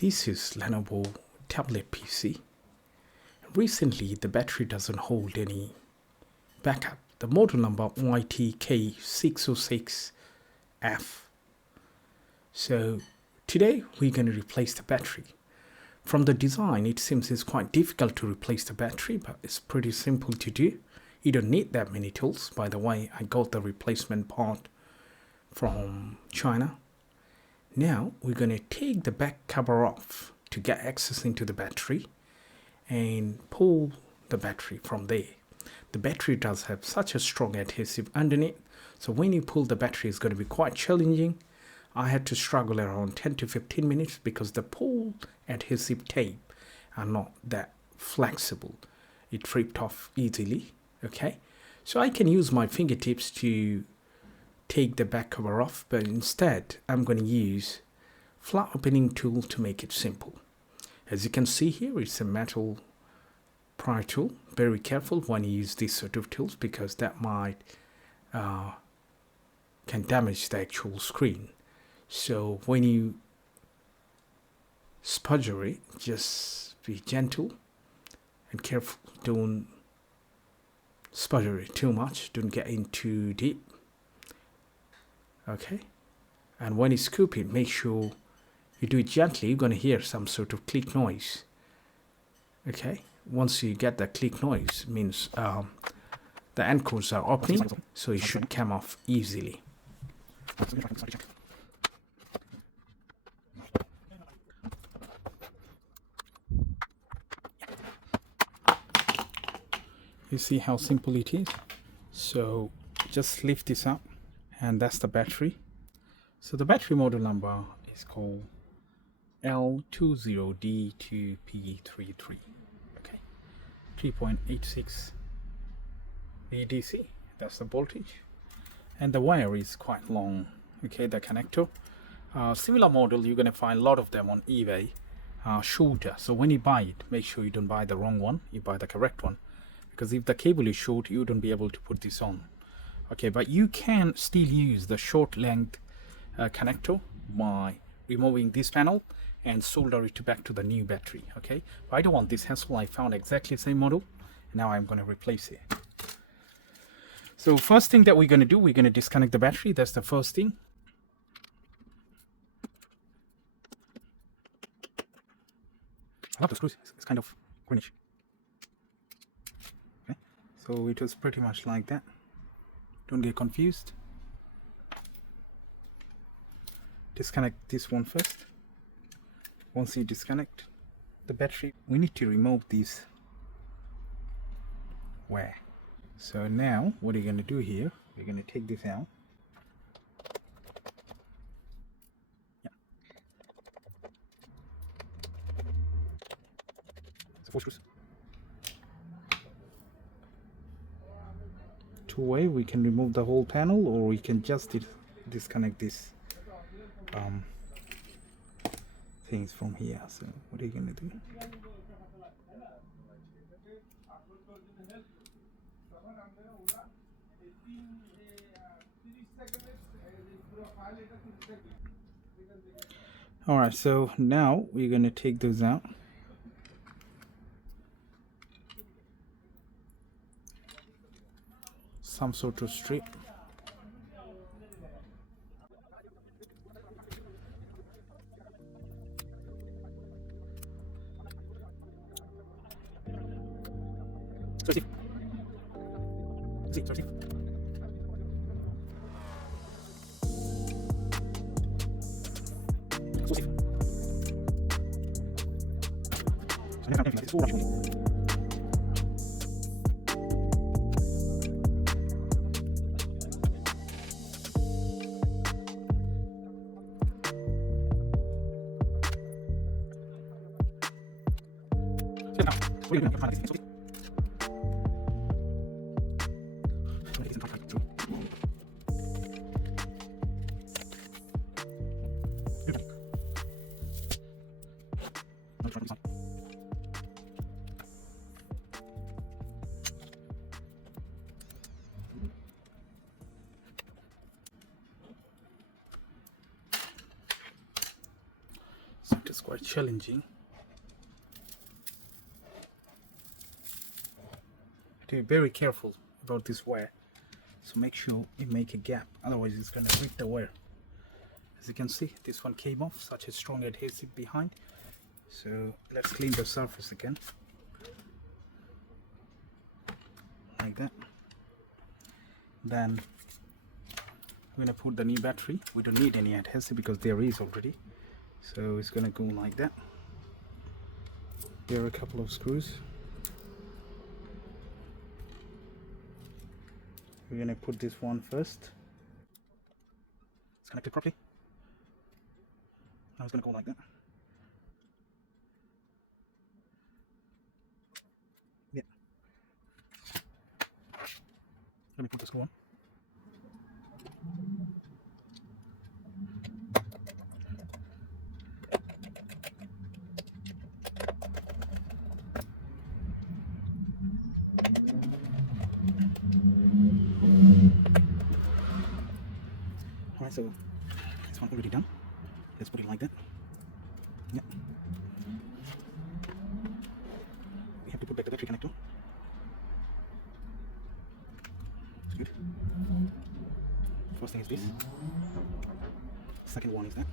This is Lenovo tablet PC. Recently, the battery doesn't hold any backup. The model number YT-K606F. So today we're going to replace the battery. From the design, it seems it's quite difficult to replace the battery, but it's pretty simple to do. You don't need that many tools. By the way, I got the replacement part from China. Now we're going to take the back cover off to get access into the battery and pull the battery from there. The battery does have such a strong adhesive underneath, so when you pull the battery, it's going to be quite challenging. I had to struggle around 10 to 15 minutes because the pull adhesive tape are not that flexible. It ripped off easily. Okay, so I can use my fingertips to take the back cover off, but instead I'm going to use flat opening tool to make it simple. As you can see here, it's a metal pry tool. Very careful when you use this sort of tools because that might can damage the actual screen. So when you spudger it, just be gentle and careful. Don't spudger it too much. Don't get in too deep. Okay, and when you scoop it, make sure you do it gently. You're going to hear some sort of click noise. Okay, once you get the click noise, it means the end cords are opening, so it should come off easily. You see how simple it is? So just lift this up, and that's the battery. So the battery model number is called L20D2P33. Okay, 3.86 VDC. That's the voltage, and the wire is quite long. Okay, the connector. Similar model, you're gonna find a lot of them on eBay. Shorter. So when you buy it, make sure you don't buy the wrong one. You buy the correct one, because if the cable is short, you don't be able to put this on. Okay, but you can still use the short length connector by removing this panel and solder it back to the new battery. Okay, but I don't want this hassle. I found exactly the same model. Now I'm going to replace it. So first thing that we're going to do, we're going to disconnect the battery. That's the first thing. I love the screws. It's kind of greenish. Okay, so it was pretty much like that. Don't get confused. Disconnect this one first. Once you disconnect the battery, we need to remove this wire. So now what you're going to do here, we're going to take this out. Yeah. So 4 screws. Two way, we can remove the whole panel, or we can just disconnect this things from here. So what are you gonna do? All right, so now we're gonna take those out. Some sort of strip. So it is quite challenging to be very careful about this wire. So make sure you make a gap, otherwise it's going to break the wire. As you can see, this one came off, such a strong adhesive behind. So let's clean the surface again, like that. Then I'm going to put the new battery. We don't need any adhesive because there is already. So it's going to go like that. There are a couple of screws. We're going to put this one first. It's connected properly. Now it's going to go like that. Yeah. Let me put the screw on. Alright, so this one already done. Let's put it like that. Yeah. We have to put back the battery connector. It's good. First thing is this. Second one is that.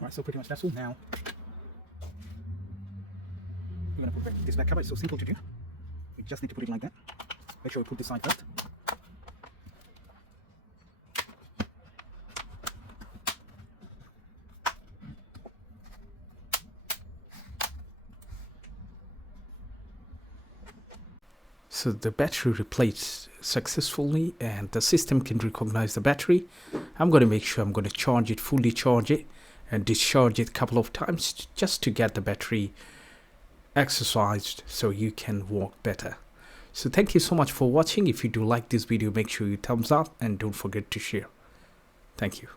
Alright, so pretty much that's all now. We're going to put back this back cover. It's so simple to do. We just need to put it like that. Make sure we put this side first. So the battery replaced successfully and the system can recognize the battery. I'm going to make sure I'm going to charge it, fully charge it, and discharge it a couple of times just to get the battery exercised so you can walk better. So thank you so much for watching. If you do like this video, make sure you thumbs up and don't forget to share. Thank you.